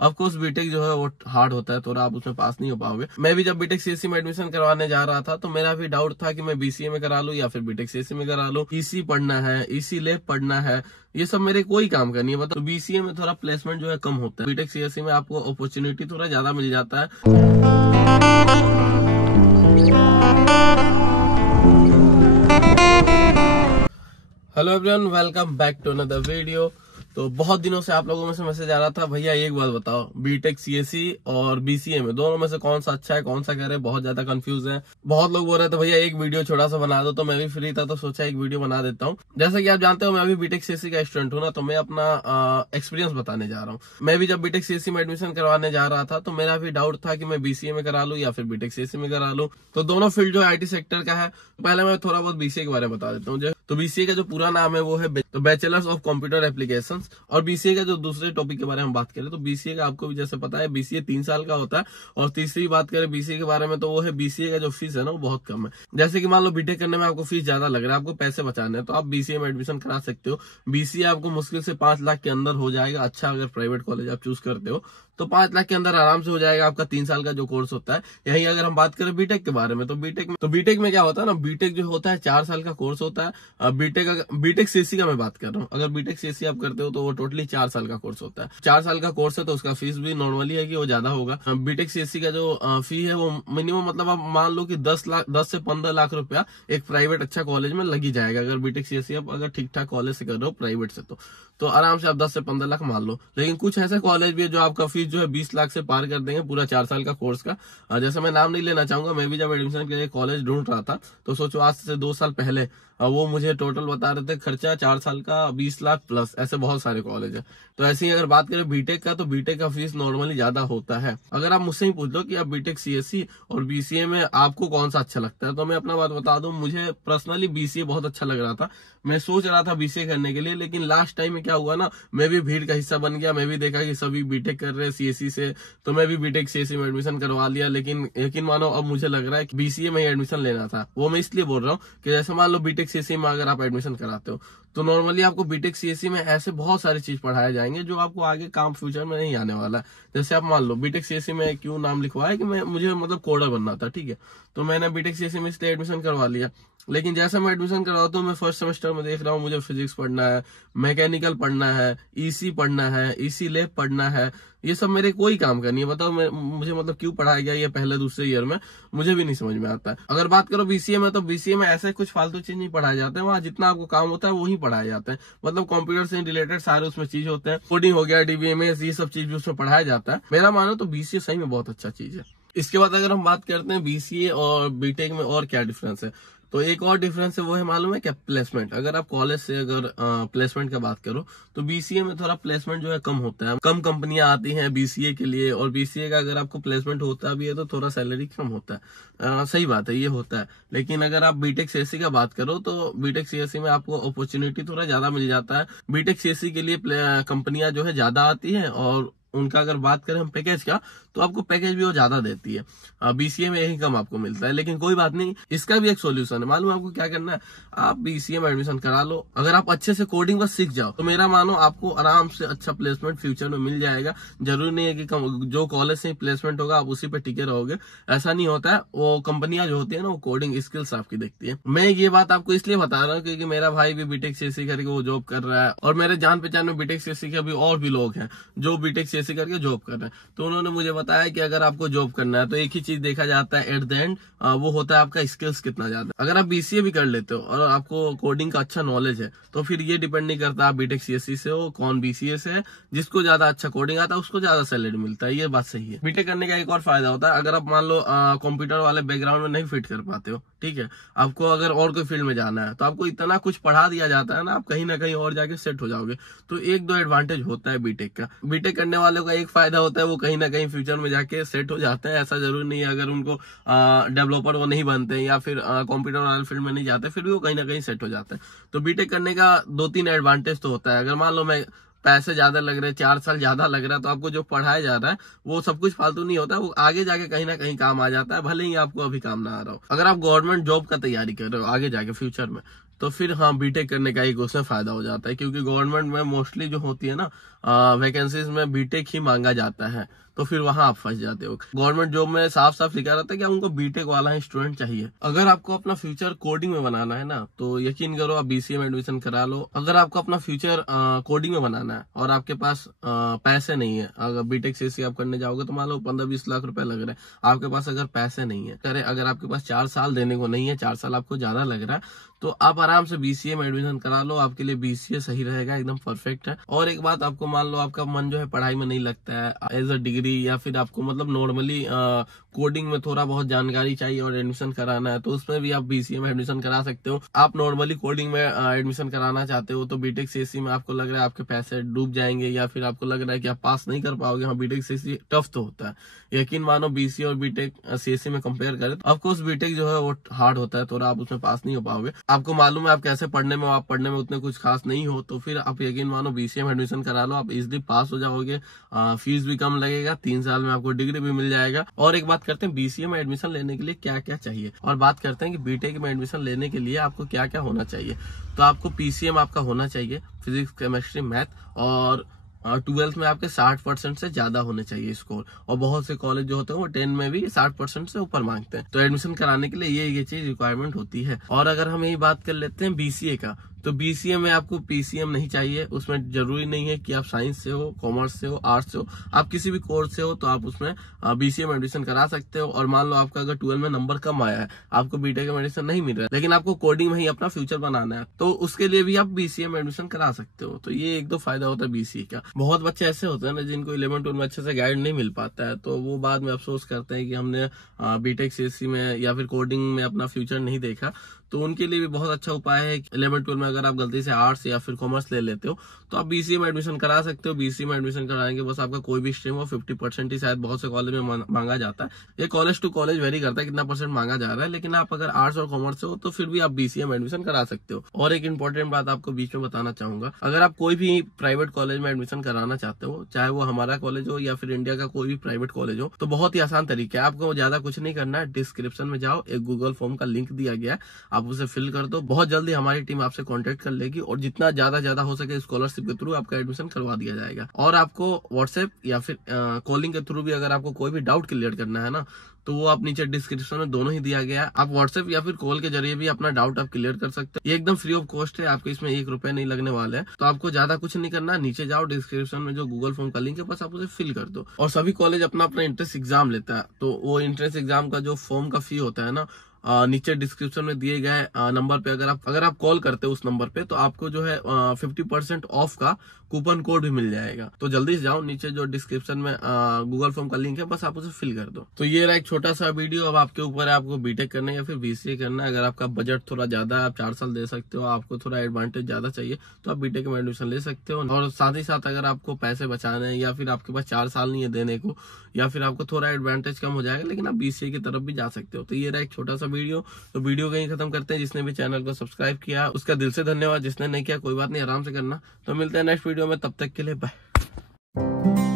Of course BTech जो है वो हार्ड होता है थोड़ा, आप उसमें पास नहीं हो पाओगे। मैं भी जब बीटेक सीएससी में एडमिशन करवाने जा रहा था तो मेरा भी डाउट था कि मैं बीसीए में करा लूं या फिर बीटेक सीएससी में करा लूं। ईसी पढ़ना है, ईसी लैब पढ़ना है, ये सब मेरे कोई काम का नहीं है। मतलब बीसीए में थोड़ा प्लेसमेंट जो है कम होता है, बीटेक सीएससी में आपको अपॉर्चुनिटी थोड़ा ज्यादा मिल जाता है। Hello everyone, welcome back to another video. तो बहुत दिनों से आप लोगों में से मैसेज आ रहा था, भैया एक बात बताओ, बीटेक सीएससी और बीसीए में दोनों में से कौन सा अच्छा है, कौन सा करे, बहुत ज्यादा कंफ्यूज है। बहुत लोग बोल रहे थे भैया एक वीडियो छोटा सा बना दो, तो मैं भी फ्री था तो सोचा एक वीडियो बना देता हूँ। जैसा कि आप जानते हो मैं अभी बीटेक सीएससी का स्टूडेंट हूँ ना, तो मैं अपना एक्सपीरियंस बताने जा रहा हूँ। मैं भी जब बीटेक सीएससी में एडमिशन करवाने जा रहा था तो मेरा भी डाउट था कि मैं बीसीए में करा लूं या फिर बीटेक सीएससी में करा लूं। तो दोनों फील्ड जो आईटी सेक्टर का है। पहले मैं थोड़ा बहुत बीसीए के बारे में बता देता हूँ। तो बीसीए का जो पूरा नाम है वो है बैचलर्स ऑफ कंप्यूटर एप्लीकेशंस। और बीसीए का जो दूसरे टॉपिक के बारे में बात करें तो बीसीए का आपको भी जैसे पता है बीसीए 3 साल का होता है। और तीसरी बात करें बीसीए के बारे में तो वो है बीसीए का जो फीस है ना वो बहुत कम है। जैसे कि मान लो बीटेक करने में आपको फीस ज्यादा लग रहा है, आपको पैसे बचाने हैं, तो आप बीसीए में एडमिशन करा सकते हो। बीसीए आपको मुश्किल से 5 लाख के अंदर हो जाएगा। अच्छा अगर प्राइवेट कॉलेज आप चूज करते हो तो 5 लाख के अंदर आराम से हो जाएगा आपका 3 साल का जो कोर्स होता है। यही अगर हम बात करें बीटेक के बारे में तो बीटेक में क्या होता है ना, बीटेक जो होता है 4 साल का कोर्स होता है। बीटेक सीएससी का मैं बात कर रहा हूँ। अगर बीटेक सीएससी आप करते हो तो वो टोटली 4 साल का कोर्स होता है। 4 साल का कोर्स है तो उसका फीस भी नॉर्मली है कि वो ज्यादा होगा। बीटेक सीएससी का जो फी है वो मिनिमम मतलब आप मान लो कि 10 से 15 लाख रुपया एक प्राइवेट अच्छा कॉलेज में लग ही जाएगा। अगर बीटेक सीएससी आप अगर ठीक ठाक कॉलेज से कर रहे हो प्राइवेट से तो आराम से आप 10 से 15 लाख मान लो। लेकिन कुछ ऐसे कॉलेज भी है जो आपका फीस जो है 20 लाख से पार कर देंगे पूरा 4 साल का कोर्स का। जैसे मैं नाम नहीं लेना चाहूंगा, मैं भी जब एडमिशन के लिए कॉलेज ढूंढ रहा था तो सोचो आज से 2 साल पहले वो मुझे टोटल बता रहे थे खर्चा 4 साल का 20 लाख प्लस। ऐसे बहुत सारे कॉलेज है। तो ऐसे ही अगर बात करें बीटेक का तो बीटेक का फीस नॉर्मली ज्यादा होता है। अगर आप मुझसे ही पूछ लो कि आप बीटेक सीएससी और बीसीए में आपको कौन सा अच्छा लगता है तो मैं अपना बात बता दूं, मुझे पर्सनली बीसीए बहुत अच्छा लग रहा था। मैं सोच रहा था बीसीए करने के लिए, लेकिन लास्ट टाइम में क्या हुआ ना, मैं भी भीड़ का हिस्सा बन गया। मैं भी देखा कि सभी बीटेक कर रहे हैं सीएससी से, तो मैं भी बीटेक सीएससी में एडमिशन करवा लिया। लेकिन यकीन मानो अब मुझे लग रहा है कि बीसीए में ही एडमिशन लेना था। वो मैं इसलिए बोल रहा हूँ कि जैसे मान लो बीटेक सीएससी में अगर आप एडमिशन कराते हो तो नॉर्मली आपको बीटेक सीएससी में ऐसे बहुत सारी चीज पढ़ाए जाएंगे जो आपको आगे काम फ्यूचर में नहीं आने वाला है। जैसे आप मान लो बीटेक सीएससी में क्यों नाम लिखवाया है कि मुझे मतलब कोडर बनना था, ठीक है, तो मैंने बीटेक सीएससी में इसलिए एडमिशन करवा लिया। लेकिन जैसे मैं एडमिशन करवाता हूँ मैं फर्स्ट सेमेस्टर में देख रहा हूँ मुझे फिजिक्स पढ़ना है, मैकेनिकल पढ़ना है, ईसी पढ़ना है, ईसी लैब पढ़ना है, ये सब मेरे कोई काम का नहीं है। बताओ मुझे मतलब क्यों पढ़ाया गया ये पहले दूसरे ईयर में, मुझे भी नहीं समझ में आता है। अगर बात करो बीसीए में तो बीसीए में ऐसे कुछ फालतू चीज नहीं पढ़ाए जाते हैं। वहाँ जितना आपको काम होता है वही पढ़ाए जाते हैं। मतलब कंप्यूटर से रिलेटेड सारे उसमें चीज होते हैं। कोडिंग हो गया, डीबीएमएस, ये सब चीज भी उसमें पढ़ाया जाता है। मेरा मानो तो बीसीए सही में बहुत अच्छा चीज है। इसके बाद अगर हम बात करते हैं बीसीए और बीटेक में और क्या डिफरेंस है, तो एक और डिफरेंस है वो है मालूम है क्या, प्लेसमेंट। अगर आप कॉलेज से अगर प्लेसमेंट का बात करो तो बीसीए में थोड़ा प्लेसमेंट जो है कम होता है। कम कंपनियां आती हैं बीसीए के लिए, और बीसीए का अगर आपको प्लेसमेंट होता भी है तो थोड़ा सैलरी कम होता है। सही बात है, ये होता है। लेकिन अगर आप बीटेक सीएससी का बात करो तो बीटेक सीएससी में आपको अपॉर्चुनिटी थोड़ा ज्यादा मिल जाता है। बीटेक सीएससी के लिए कंपनियां जो है ज्यादा आती है, और उनका अगर बात करें हम पैकेज का तो आपको पैकेज भी वो ज्यादा देती है। बीसीए में यही कम आपको मिलता है। लेकिन कोई बात नहीं, इसका भी एक सॉल्यूशन है। मालूम है आपको क्या करना है, आप बीसीए में एडमिशन करा लो। अगर आप अच्छे से कोडिंग बस सीख जाओ तो मेरा मानो आपको आराम से अच्छा प्लेसमेंट फ्यूचर में मिल जाएगा। जरूरी नहीं है कि जो कॉलेज से प्लेसमेंट होगा आप उसी पे टिके रहोगे, ऐसा नहीं होता है। वो कंपनियां जो होती है ना वो कोडिंग स्किल्स आपकी देखती है। मैं ये बात आपको इसलिए बता रहा हूँ क्योंकि मेरा भाई भी बीटेक सीएससी करके वो जॉब कर रहा है, और मेरे जान पहचान में बीटेक सीएससी के अभी और भी लोग हैं जो बीटेक सीएससी करके जॉब कर रहे हैं। तो उन्होंने मुझे बताया कि अगर आपको जॉब करना है तो एक ही चीज देखा जाता है एट द एंड, वो होता है आपका स्किल्स कितना ज्यादा। अगर आप बीसीए भी कर लेते हो और आपको कोडिंग का अच्छा नॉलेज है तो फिर ये डिपेंड नहीं करता आप बीटेक सीएससी से हो कौन बीसीए से है। जिसको ज्यादा अच्छा कोडिंग आता है उसको ज्यादा सैलरी मिलता है, ये बात सही है। बीटेक करने का एक और फायदा होता है, अगर आप मान लो कंप्यूटर वाले बैकग्राउंड में नहीं फिट कर पाते हो, ठीक है, आपको अगर और कोई फील्ड में जाना है तो आपको इतना कुछ पढ़ा दिया जाता है ना, आप कहीं ना कहीं और जाके सेट हो जाओगे। तो 1-2 एडवांटेज होता है बीटेक का। बीटेक करने वालों का एक फायदा होता है वो कहीं ना कहीं फ्यूचर में जाके सेट हो जाते हैं। ऐसा जरूरी नहीं है अगर उनको डेवलपर वो नहीं बनते या फिर कंप्यूटर वाले फील्ड में नहीं जाते फिर भी वो कहीं ना कहीं सेट हो जाते हैं। तो बीटेक करने का 2-3 एडवांटेज तो होता है। अगर मान लो मैं पैसे ज्यादा लग रहे हैं, 4 साल ज्यादा लग रहा है, तो आपको जो पढ़ाया जा रहा है वो सब कुछ फालतू नहीं होता, वो आगे जाके कहीं ना कहीं काम आ जाता है, भले ही आपको अभी काम ना आ रहा हो। अगर आप गवर्नमेंट जॉब का तैयारी कर रहे हो आगे जाके फ्यूचर में तो फिर हाँ बीटेक करने का एक उसमें फायदा हो जाता है, क्योंकि गवर्नमेंट में मोस्टली जो होती है ना वैकेंसीज में बीटेक ही मांगा जाता है, तो फिर वहां आप फंस जाते हो। गवर्नमेंट जॉब में साफ साफ लिखा रहता है कि उनको बीटेक वाला ही स्टूडेंट चाहिए। अगर आपको अपना फ्यूचर कोडिंग में बनाना है ना, तो यकीन करो आप बीसीए में एडमिशन करा लो। अगर आपको अपना फ्यूचर कोडिंग में बनाना है और आपके पास पैसे नहीं है, अगर बीटेक सीएससी आप करने जाओगे तो मान लो 15-20 लाख रुपए लग रहे हैं, आपके पास अगर पैसे नहीं है, अगर आपके पास 4 साल देने को नहीं है, 4 साल आपको ज्यादा लग रहा है, तो आप आराम से बीसीए में एडमिशन करा लो। आपके लिए बीसीए सही रहेगा, एकदम परफेक्ट है। और एक बात, आपको मान लो आपका मन जो है पढ़ाई में नहीं लगता है एज अ डिग्री, या फिर आपको मतलब नॉर्मली कोडिंग में थोड़ा बहुत जानकारी चाहिए और एडमिशन कराना है, तो उसमें भी आप बीसीए में एडमिशन करा सकते हो। आप नॉर्मली कोडिंग में एडमिशन कराना चाहते हो तो बीटेक सीएससी में आपको लग रहा है आपके पैसे डूब जाएंगे, या फिर आपको लग रहा है कि आप पास नहीं कर पाओगे, हाँ बीटेक सीएससी टफ तो होता है, यकीन मानो बीसीए और बीटेक सीएससी में कंपेयर करें तो ऑफकोर्स बीटेक जो है वो हार्ड होता है, थोड़ा आप उसमें पास नहीं हो पाओगे। आपको मालूम है आप कैसे पढ़ने में, आप पढ़ने में उतने कुछ खास नहीं हो, तो फिर आप यकीन मानो बीसीए में एडमिशन करा लो, आप इजिली पास हो जाओगे, फीस भी कम लगेगा, 3 साल में आपको डिग्री भी मिल जाएगा। और एक बात करते हैं बीसीए में एडमिशन लेने के लिए क्या क्या चाहिए, और बात करते हैं कि बीटेक में एडमिशन लेने के लिए आपको क्या क्या होना चाहिए। तो आपको पीसीएम आपका होना चाहिए, फिजिक्स केमिस्ट्री मैथ, और 12th में आपके 60% से ज्यादा होने चाहिए स्कोर। और बहुत से कॉलेज जो होते हैं वो 10 में भी 60% से ऊपर मांगते हैं, तो एडमिशन कराने के लिए ये चीज रिक्वायरमेंट होती है। और अगर हम यही बात कर लेते हैं बीसीए का, तो बीसीए में आपको पीसीएम नहीं चाहिए। उसमें जरूरी नहीं है कि आप साइंस से हो, कॉमर्स से हो, आर्ट्स से हो, आप किसी भी कोर्स से हो तो आप उसमें बीसीए में एडमिशन करा सकते हो। और मान लो आपका अगर 12 में नंबर कम आया है, आपको बीटेक में एडमिशन नहीं मिल रहा है, लेकिन आपको कोडिंग में ही अपना फ्यूचर बनाना है, तो उसके लिए भी आप बीसीए में एडमिशन करा सकते हो। तो ये एक दो फायदा होता है बीसीए का। बहुत बच्चे ऐसे होते हैं ना जिनको 11-12 में अच्छे से गाइड नहीं मिल पाता है, तो वो बाद में अफसोस करते हैं कि हमने बीटेक सीएससी में या फिर कोडिंग में अपना फ्यूचर नहीं देखा। तो उनके लिए भी बहुत अच्छा उपाय है। 11-12 में अगर आप गलती से आर्ट्स या फिर कॉमर्स ले लेते हो तो आप बीसीए में एडमिशन करा सकते हो। बीसीए में एडमिशन कराएंगे बस आपका कोई भी स्ट्रीम हो, 50% ही शायद बहुत से कॉलेज में मांगा जाता है। ये कॉलेज टू कॉलेज वेरी करता है कितना परसेंट मांगा जा रहा है, लेकिन आप अगर आर्ट्स और कॉमर्स से हो तो फिर भी आप बीसीए में एडमिशन करा सकते हो। और एक इंपॉर्टेंट बात आपको बीच में बताना चाहूंगा, अगर आप कोई भी प्राइवेट कॉलेज में एडमिशन कराना चाहते हो, चाहे वो हमारा कॉलेज हो या फिर इंडिया का कोई भी प्राइवेट कॉलेज हो, तो बहुत ही आसान तरीका है। आपको ज्यादा कुछ नहीं करना है, डिस्क्रिप्शन में जाओ, एक गूगल फॉर्म का लिंक दिया गया है, आप उसे फिल कर दो। बहुत जल्दी हमारी टीम आपसे कांटेक्ट कर लेगी और जितना ज्यादा हो सके स्कॉलरशिप के थ्रू आपका एडमिशन करवा दिया जाएगा। और आपको व्हाट्सएप या फिर कॉलिंग के थ्रू भी अगर आपको कोई भी डाउट क्लियर करना है ना, तो वो आप नीचे डिस्क्रिप्शन में दोनों ही दिया गया है। आप व्हाट्सएप या फिर कॉल के जरिए भी अपना डाउट आप क्लियर कर सकते हो। ये एकदम फ्री ऑफ कॉस्ट है, आपके इसमें 1 रुपए नहीं लगने वाले हैं। तो आपको ज्यादा कुछ नहीं करना, नीचे जाओ, डिस्क्रिप्शन में जो गूगल फॉर्म का लिंक है बस आप उसे फिल कर दो। और सभी कॉलेज अपना अपना एंट्रेंस एग्जाम लेता है, तो वो एंट्रेंस एग्जाम का जो फॉर्म का फी होता है ना, नीचे डिस्क्रिप्शन में दिए गए नंबर पे अगर आप कॉल करते हो उस नंबर पे, तो आपको जो है 50% ऑफ का कूपन कोड भी मिल जाएगा। तो जल्दी से जाओ, नीचे जो डिस्क्रिप्शन में गूगल फॉर्म का लिंक है बस आप उसे फिल कर दो। तो ये रहा एक छोटा सा वीडियो। अब आपके ऊपर है आपको बीटेक करना है या फिर बीसीए करना है। अगर आपका बजट थोड़ा ज्यादा है, आप 4 साल दे सकते हो, आपको थोड़ा एडवांटेज ज्यादा चाहिए, तो आप बीटेक में एडमिशन ले सकते हो। और साथ ही साथ अगर आपको पैसे बचाने हैं या फिर आपके पास 4 साल नहीं है देने को, या फिर आपको थोड़ा एडवांटेज कम हो जाएगा, लेकिन आप बीसीए की तरफ भी जा सकते हो। तो ये रहा एक छोटा सा वीडियो। तो वीडियो कहीं खत्म करते हैं। जिसने भी चैनल को सब्सक्राइब किया उसका दिल से धन्यवाद, जिसने नहीं किया कोई बात नहीं, आराम से करना। तो मिलते हैं नेक्स्ट वीडियो में, तब तक के लिए बाय।